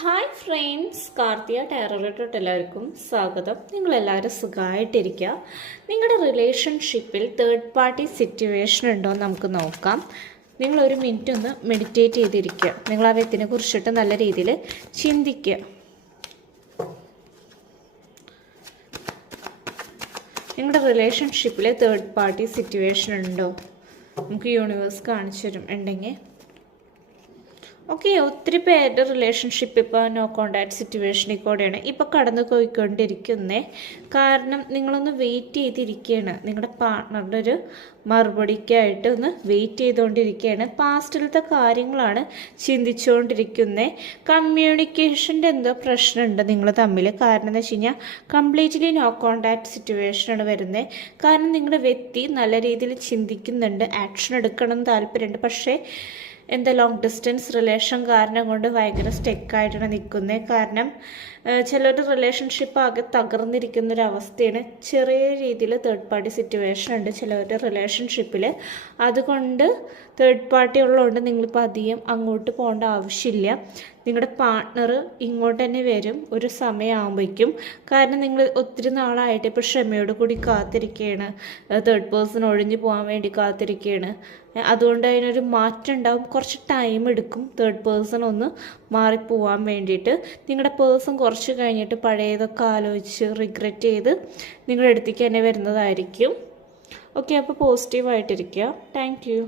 Hi friends, Karthika tarot എല്ലാവർക്കും സ്വാഗതം. നിങ്ങളെല്ലാവരും സുഖമായിട്ടിരിക്കുക. നിങ്ങളുടെ റിലേഷൻഷിപ്പിൽ തേർഡ് പാർട്ടി സിറ്റുവേഷൻ ഉണ്ടോ എന്ന് നമുക്ക് നോക്കാം. നിങ്ങളൊരു മിനിറ്റ് ഒന്ന് മെഡിറ്റേറ്റ് ചെയ്തിരിക്കുക. നിങ്ങൾ ആ വ്യക്തിനെ കുറിച്ചിട്ട് നല്ല രീതിയിൽ ചിന്തിക്കുക. നിങ്ങളുടെ റിലേഷൻഷിപ്പിൽ തേർഡ് പാർട്ടി സിറ്റുവേഷൻ ഉണ്ടോ? നമുക്ക് യൂണിവേഴ്സ് കാണിച്ചു തരും. ഉണ്ടെങ്കിൽ ഓക്കെ. ഒത്തിരി പേരുടെ റിലേഷൻഷിപ്പ് ഇപ്പോൾ നോ കോണ്ടാക്ട് സിറ്റുവേഷനിൽ കൂടെയാണ് ഇപ്പോൾ കടന്നു പോയിക്കൊണ്ടിരിക്കുന്നത്. കാരണം നിങ്ങളൊന്ന് വെയിറ്റ് ചെയ്തിരിക്കുകയാണ്. നിങ്ങളുടെ പാർട്ട്ണറുടെ ഒരു മറുപടിക്കായിട്ട് ഒന്ന് വെയിറ്റ് ചെയ്തുകൊണ്ടിരിക്കുകയാണ്. പാസ്റ്റിലത്തെ കാര്യങ്ങളാണ് ചിന്തിച്ചുകൊണ്ടിരിക്കുന്നത്. കമ്മ്യൂണിക്കേഷൻ്റെ എന്തോ പ്രശ്നമുണ്ട് നിങ്ങൾ തമ്മിൽ. കാരണം എന്ന് വെച്ച് കഴിഞ്ഞാൽ കംപ്ലീറ്റ്ലി നോ കോണ്ടാക്ട് സിറ്റുവേഷനാണ് വരുന്നത്. കാരണം നിങ്ങളുടെ വ്യക്തി നല്ല രീതിയിൽ ചിന്തിക്കുന്നുണ്ട്, ആക്ഷൻ എടുക്കണം താല്പര്യമുണ്ട്. പക്ഷേ എന്താ ലോങ് ഡിസ്റ്റൻസ് റിലേഷൻ കാരണം കൊണ്ട് ഭയങ്കര സ്റ്റെക്കായിട്ടാണ് നിൽക്കുന്നത്. കാരണം ചിലരുടെ റിലേഷൻഷിപ്പ് ആകെ തകർന്നിരിക്കുന്നൊരവസ്ഥയാണ്. ചെറിയ രീതിയിൽ തേർഡ് പാർട്ടി സിറ്റുവേഷൻ ഉണ്ട് ചിലവരുടെ റിലേഷൻഷിപ്പിൽ. അതുകൊണ്ട് തേർഡ് പാർട്ടി ഉള്ളതുകൊണ്ട് നിങ്ങളിപ്പോൾ അധികം അങ്ങോട്ട് പോകേണ്ട ആവശ്യമില്ല. നിങ്ങളുടെ പാർട്ട്ണർ ഇങ്ങോട്ട് തന്നെ വരും ഒരു സമയമാകുമ്പോഴേക്കും. കാരണം നിങ്ങൾ ഒത്തിരി നാളായിട്ട് ഇപ്പോൾ ക്ഷമയോട് കൂടി കാത്തിരിക്കുകയാണ്. തേർഡ് പേഴ്സൺ ഒഴിഞ്ഞു പോകാൻ വേണ്ടി കാത്തിരിക്കുകയാണ്. അതുകൊണ്ട് അതിനൊരു മാറ്റം ഉണ്ടാവും. കുറച്ച് ടൈം എടുക്കും തേർഡ് പേഴ്സൺ ഒന്ന് മാറിപ്പോവാൻ വേണ്ടിയിട്ട്. നിങ്ങളുടെ പേഴ്സൺ കുറച്ച് കഴിഞ്ഞിട്ട് പഴയതൊക്കെ ആലോചിച്ച് റിഗ്രറ്റ് ചെയ്ത് നിങ്ങളുടെ അടുത്തേക്ക് തന്നെ വരുന്നതായിരിക്കും. ഓക്കെ, അപ്പോൾ പോസിറ്റീവായിട്ടിരിക്കുക. Thank you.